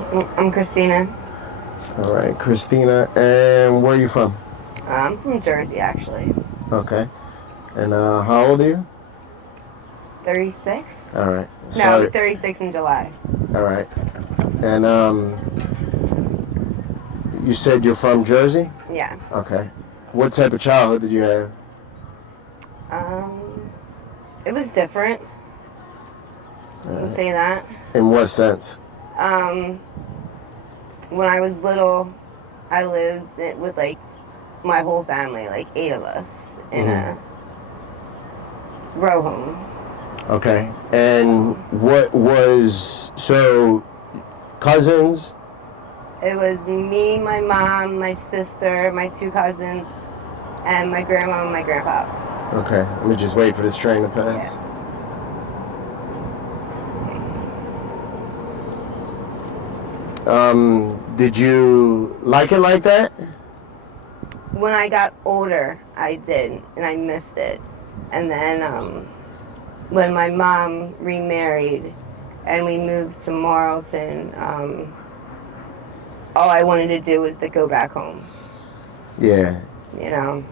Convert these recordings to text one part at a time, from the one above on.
I'm Christina. All right, Christina. And where are you from? I'm from Jersey, actually. Okay. And how old are you? 36? All right. No, I'll be Sorry. 36 in July. All right. And you said you're from Jersey? Yes. Okay. What type of childhood did you have? It was different. I can say that. In what sense? When I was little, I lived with, my whole family, 8 of us, in a row home. Okay. And what was, so, cousins? It was me, my mom, my sister, my 2 cousins, and my grandma and my grandpa. Okay. Let me just wait for this train to pass. Yeah. Did you like it like that? When I got older, I did, and I missed it. And then when my mom remarried and we moved to Marlton, all I wanted to do was to go back home. Yeah. You know?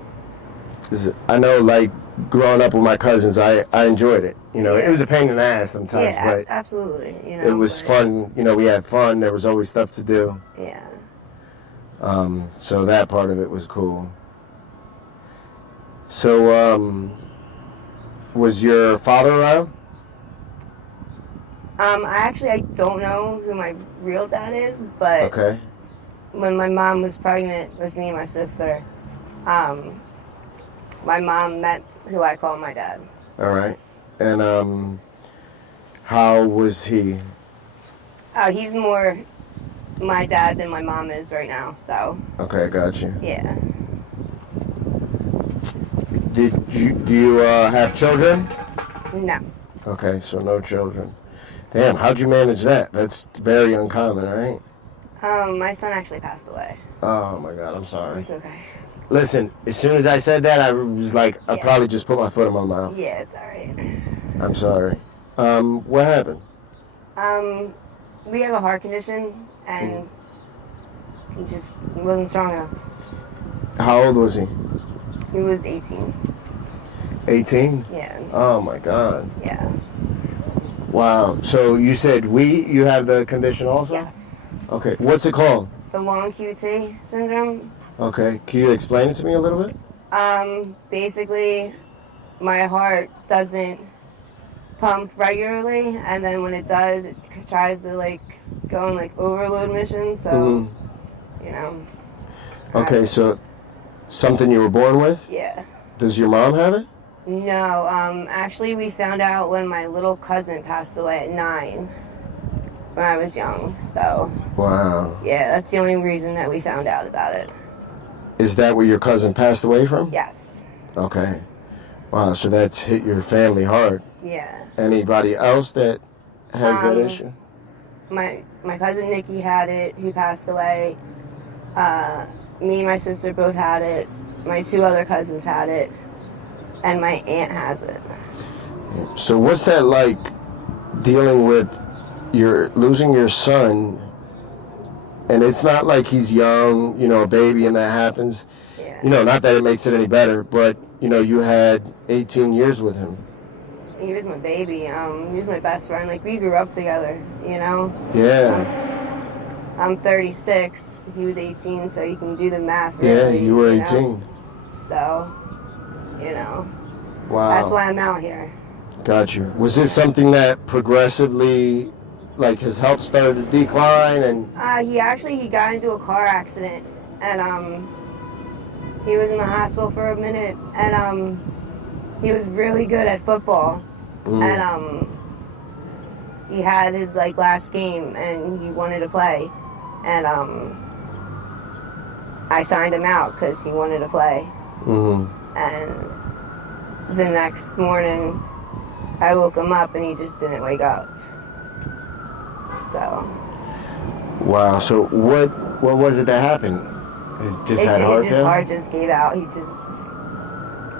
'Cause I know, growing up with my cousins, I enjoyed it. It was a pain in the ass sometimes, Yeah, but absolutely. it was fun. We had fun. There was always stuff to do. Yeah. So that part of it was cool. So, was your father around? I don't know who my real dad is, but Okay. when my mom was pregnant with me and my sister, my mom met who I call my dad. All right. And how was he? He's more my dad than my mom is right now, so. Okay, got you. Yeah. Do you have children? No. Okay, so no children. Damn, how'd you manage that? That's very uncommon, right? My son actually passed away. Oh my God, I'm sorry. It's okay. Listen, as soon as I said that, I was like, I probably just put my foot in my mouth. Yeah, it's alright. I'm sorry. What happened? We have a heart condition, and he wasn't strong enough. How old was he? He was 18. 18? Yeah. Oh my God. Yeah. Wow. So you said you have the condition also? Yes. Okay. What's it called? The long QT syndrome. Okay. Can you explain it to me a little bit? Basically, my heart doesn't pump regularly, and then when it does, it tries to go in overload mission. So, Okay, so something you were born with? Yeah. Does your mom have it? No. Actually, we found out when my little cousin passed away at 9, when I was young. So. Wow. Yeah, that's the only reason that we found out about it. Is that where your cousin passed away from? Yes. Okay. Wow, so that's hit your family hard. Yeah. Anybody else that has that issue? My cousin Nikki had it. He passed away. Me and my sister both had it. My 2 other cousins had it. And my aunt has it. So what's that like, dealing with losing your son, and it's not like he's young, a baby, and that happens. Yeah. Not that it makes it any better, but, you had 18 years with him. He was my baby. He was my best friend. We grew up together, Yeah. I'm 36. He was 18, so you can do the math. Yeah, Really, you were 18. So, Wow. That's why I'm out here. Got you. Was this something that progressively, his health started to decline? And he got into a car accident, and he was in the hospital for a minute, and he was really good at football, and he had his last game, and he wanted to play, and I signed him out because he wanted to play, and the next morning I woke him up and he just didn't wake up. So. Wow. So what was it that happened? His heart failure? His heart just gave out. He just.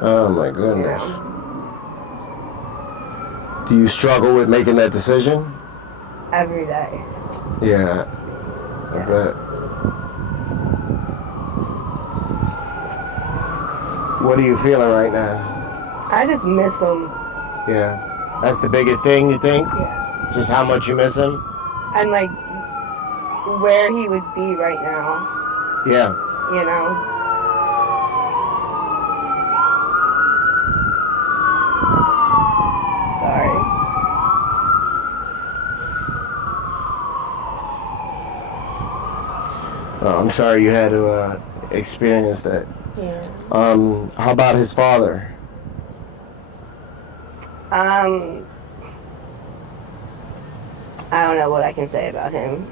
Oh my goodness. Do you struggle with making that decision? Every day. Yeah. I bet. What are you feeling right now? I just miss him. Yeah. That's the biggest thing, you think? Yeah. Just how much you miss him? And like where he would be right now. Yeah. You know? Sorry. Oh, I'm sorry you had to experience that. Yeah. How about his father? I don't know what I can say about him.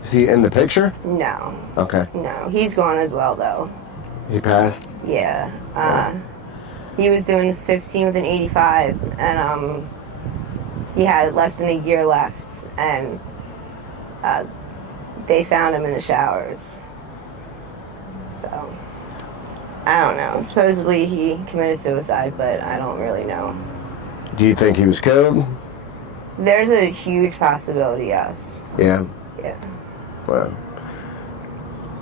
Is he in the picture? No. Okay. No. He's gone as well, though. He passed? Yeah. He was doing 15 with an 85, and he had less than a year left, and they found him in the showers. So, I don't know. Supposedly he committed suicide, but I don't really know. Do you think he was killed? There's a huge possibility, yes. Yeah. Yeah. Well,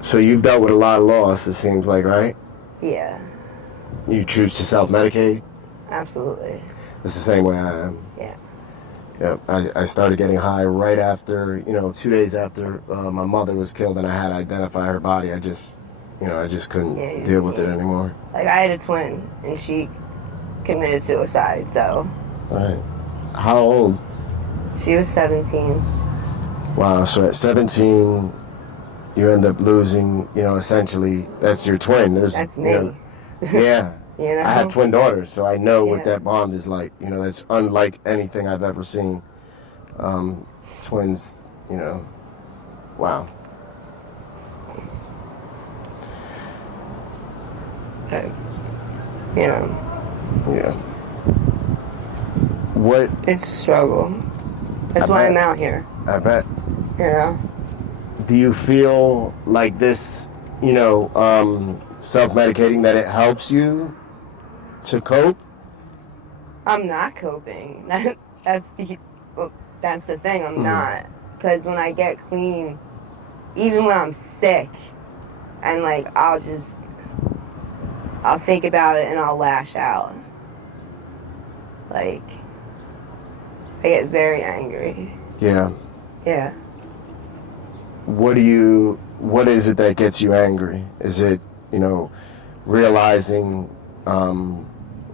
so you've dealt with a lot of loss, it seems like, right? Yeah. You choose to self-medicate? Absolutely. It's the same way I am. Yeah. Yeah, I started getting high right after, 2 days after my mother was killed, and I had to identify her body. I just couldn't deal with it anymore. Like, I had a twin, and she committed suicide, so. Right. How old? She was 17. Wow, so at 17, you end up losing, essentially, that's your twin. That's me. Yeah. You know? I have twin daughters, so I know what that bond is like. That's unlike anything I've ever seen. Twins, wow. But, Yeah. What? It's a struggle. That's why I'm out here. I bet. You know? Do you feel like this, self-medicating, that it helps you to cope? I'm not coping. That's the thing. I'm not. Because when I get clean, even when I'm sick, and like I'll think about it and I'll lash out. Like, I get very angry. Yeah. Yeah. What is it that gets you angry? Is it, realizing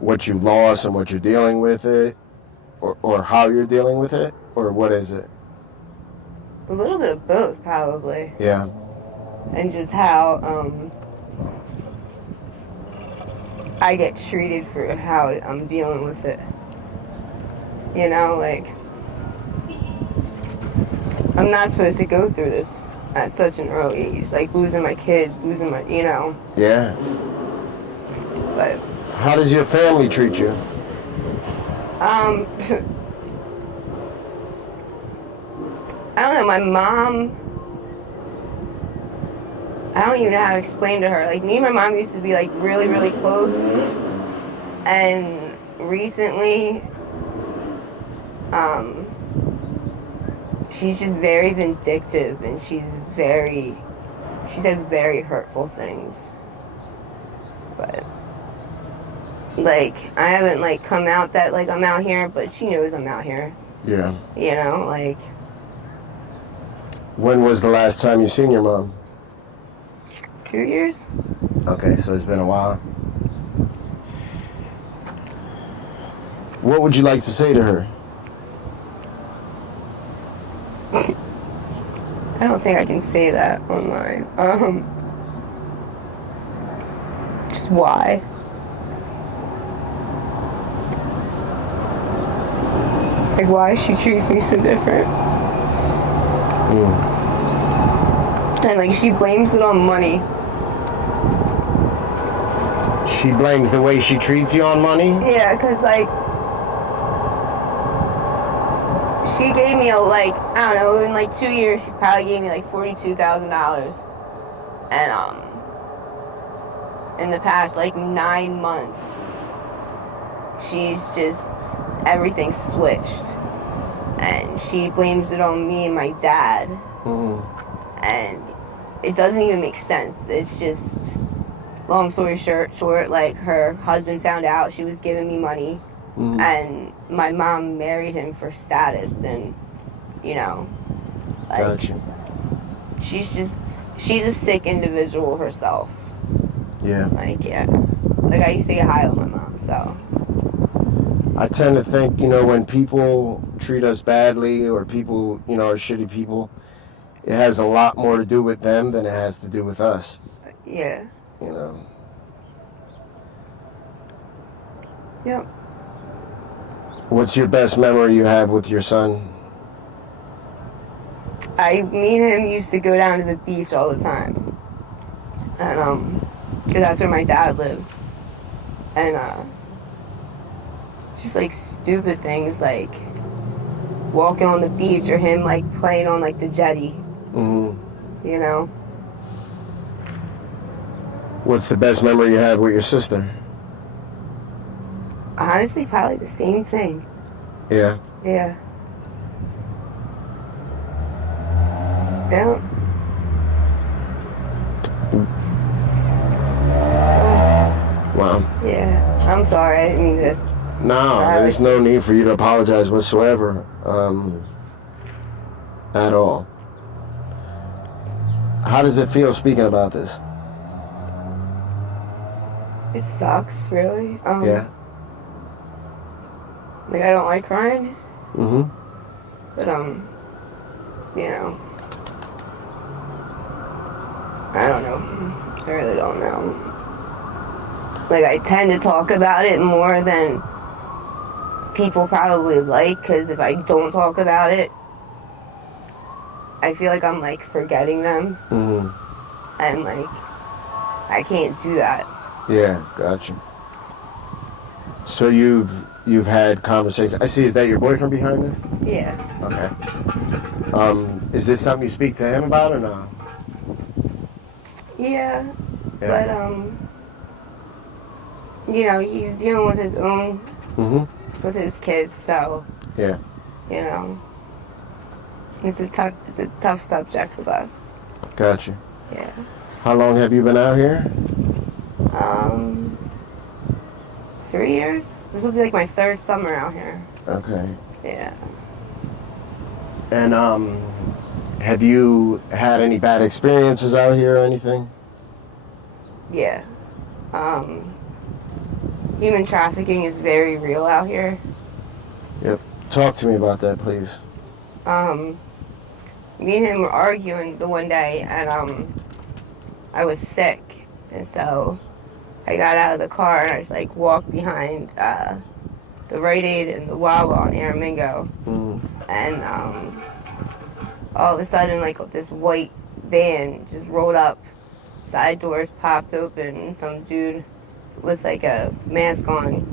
what you lost and what you're dealing with it, or how you're dealing with it, or what is it? A little bit of both, probably. Yeah. And just how I get treated for how I'm dealing with it. Like, I'm not supposed to go through this at such an early age. Like, losing my kid, losing my, Yeah. But how does your family treat you? I don't know, my mom, I don't even know how to explain to her. Like, me and my mom used to be, like, really, really close. And recently, she's just very vindictive, and she says very hurtful things. But, like, I haven't, like, come out that, like, I'm out here, but she knows I'm out here. Yeah. Like. When was the last time you seen your mom? 2 years. Okay, so it's been a while. What would you like to say to her? I don't think I can say that online. Just why? Like, why she treats me so different. And, like, she blames it on money. She blames the way she treats you on money? Yeah, because, like, she gave me I don't know, in, like, 2 years, she probably gave me, like, $42,000. And, in the past, like, 9 months, everything switched. And she blames it on me and my dad. and it doesn't even make sense. It's just, long story short, like, her husband found out she was giving me money, and my mom married him for status, and, you know, like, Gotcha. she's a sick individual herself. Yeah. Like, yeah. Like, I used to get high with my mom, so. I tend to think, when people treat us badly or people, are shitty people, it has a lot more to do with them than it has to do with us. Yeah. Yep. What's your best memory you have with your son? Me and him used to go down to the beach all the time. And, because that's where my dad lives. And, just, like, stupid things, like walking on the beach, or him, like, playing on, like, the jetty. You know? What's the best memory you have with your sister? Honestly, probably the same thing. Yeah? Yeah. Yeah. Wow. Yeah. I'm sorry, I didn't mean to. No, there's no need for you to apologize whatsoever. At all. How does it feel speaking about this? It sucks, really. Yeah. Like, I don't like crying. But, I don't know. I really don't know. Like, I tend to talk about it more than people probably like, because if I don't talk about it, I feel like I'm, like, forgetting them. And, like, I can't do that. Yeah, gotcha. So you've had conversations. I see. Is that your boyfriend behind this? Yeah. Okay. Is this something you speak to him about or not? Yeah. But he's dealing with his own, with his kids. So. Yeah. It's a tough subject with us. Gotcha. Yeah. How long have you been out here? 3 years. This will be like my third summer out here. Okay. Yeah. And have you had any bad experiences out here or anything? Yeah. Human trafficking is very real out here. Yep. Talk to me about that, please. Me and him were arguing the one day, and I was sick, and so I got out of the car and I just, like, walked behind the Rite Aid and the Wawa on Aramingo. And all of a sudden, like, this white van just rolled up, side doors popped open, and some dude with, like, a mask on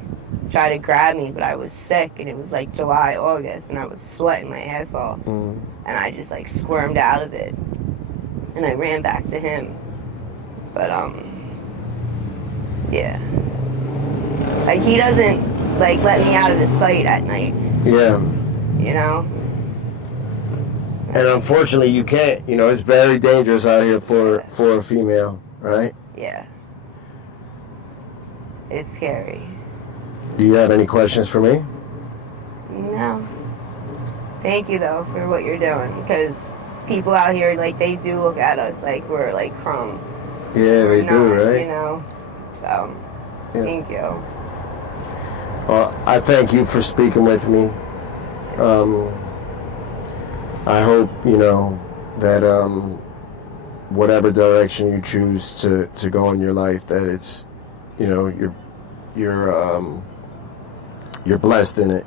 tried to grab me, but I was sick, and it was, like, July, August, and I was sweating my ass off. And I just, like, squirmed out of it, and I ran back to him. But, yeah. Like, he doesn't, like, let me out of his sight at night. Yeah. And unfortunately, you can't. It's very dangerous out here for a female, right? Yeah. It's scary. Do you have any questions for me? No. Thank you, though, for what you're doing, because people out here, like, they do look at us like we're, like, crumb. Yeah, they do, right? So, yeah. Thank you. Well, I thank you for speaking with me. I hope, that whatever direction you choose to go in your life, that it's, you're blessed in it.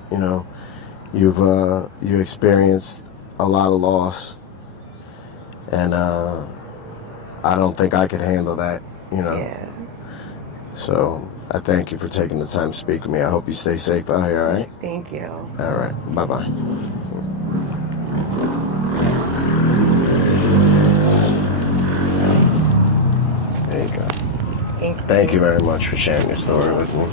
You experienced a lot of loss, and I don't think I could handle that. Yeah. So I thank you for taking the time to speak with me. I hope you stay safe out here. All right. Thank you. All right. Bye-bye. There you go. Thank you. Thank you very much for sharing your story with me.